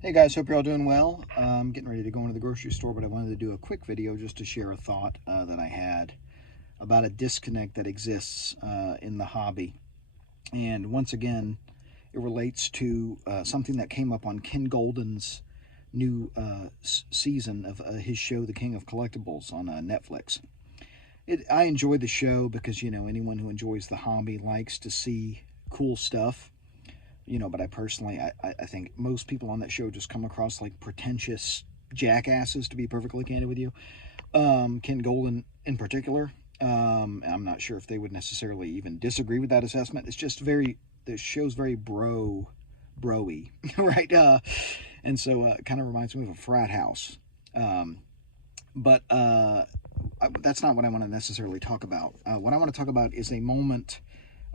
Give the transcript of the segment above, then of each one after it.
Hey guys, hope you're all doing well. I'm getting ready to go into the grocery store, but I wanted to do a quick video just to share a thought that I had about a disconnect that exists in the hobby. And once again, it relates to something that came up on Ken Golden's new season of his show, The King of Collectibles, on Netflix. I enjoy the show because, anyone who enjoys the hobby likes to see cool stuff. But I personally, I think most people on that show just come across like pretentious jackasses, to be perfectly candid with you. Ken Golden in particular. I'm not sure if they would necessarily even disagree with that assessment. It's just the show's very broy, right? And so it kind of reminds me of a frat house. Um, but that's not what I want to necessarily talk about. What I want to talk about is a moment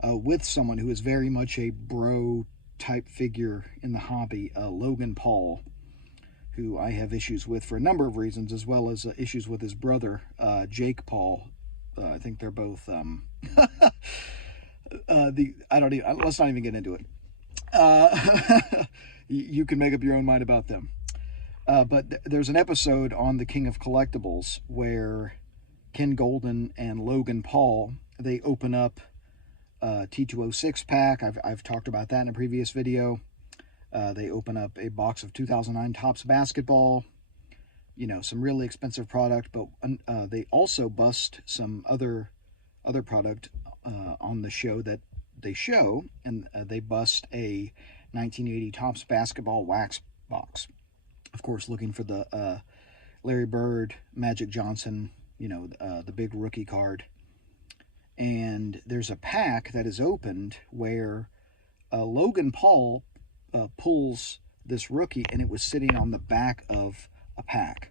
with someone who is very much a bro type figure in the hobby, Logan Paul, who I have issues with for a number of reasons, as well as issues with his brother, Jake Paul. I think they're both I don't even, let's not even get into it. You can make up your own mind about them. But there's an episode on The King of Collectibles where Ken Golden and Logan Paul, they open up T206 pack. I've talked about that in a previous video. They open up a box of 2009 Topps basketball, some really expensive product, but they also bust some other product on the show that they show, and they bust a 1980 Topps basketball wax box. Of course, looking for the Larry Bird, Magic Johnson, the big rookie card. And there's a pack that is opened where Logan Paul pulls this rookie, and it was sitting on the back of a pack,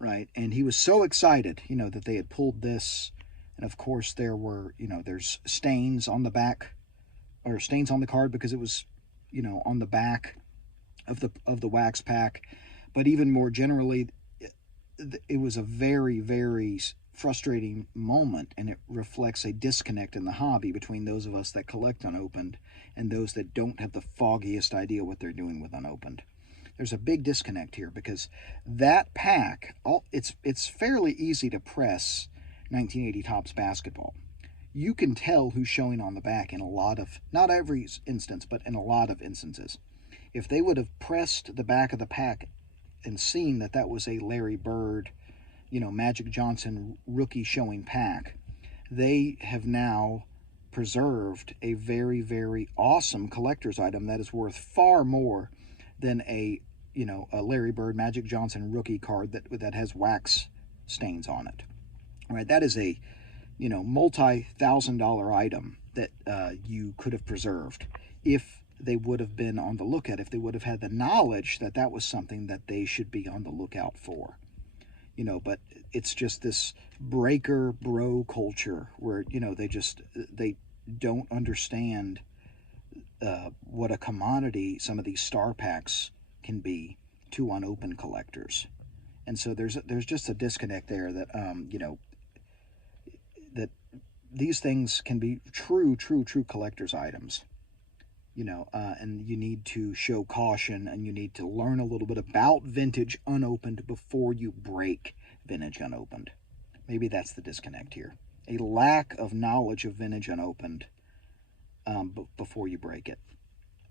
right? And he was so excited, that they had pulled this. And of course, there's stains on the back, or stains on the card because it was, on the back of the wax pack. But even more generally, it was a very, very frustrating moment, and it reflects a disconnect in the hobby between those of us that collect unopened and those that don't have the foggiest idea what they're doing with unopened. There's a big disconnect here because that pack, it's fairly easy to press 1980 Topps basketball. You can tell who's showing on the back in a lot of, not every instance, but in a lot of instances. If they would have pressed the back of the pack and seen that that was a Larry Bird, Magic Johnson rookie showing pack, they have now preserved a very, very awesome collector's item that is worth far more than a Larry Bird Magic Johnson rookie card that has wax stains on it. All right, that is a multi-$1,000 item that you could have preserved if they would have been on the lookout, if they would have had the knowledge that that was something that they should be on the lookout for. But it's just this breaker bro culture where, they don't understand what a commodity some of these star packs can be to unopened collectors. And so there's just a disconnect there that, that these things can be true collector's items. And you need to show caution, and you need to learn a little bit about vintage unopened before you break vintage unopened. Maybe that's the disconnect here. A lack of knowledge of vintage unopened before you break it.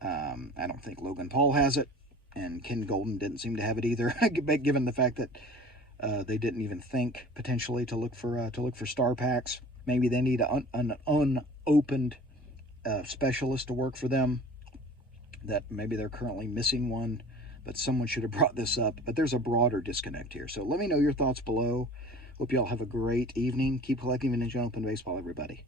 I don't think Logan Paul has it, and Ken Golden didn't seem to have it either, given the fact that they didn't even think potentially to look for star packs. Maybe they need an unopened specialist to work for them, that maybe they're currently missing one, but someone should have brought this up. But there's a broader disconnect here. So let me know your thoughts below. Hope you all have a great evening. Keep collecting vintage unopened baseball, everybody.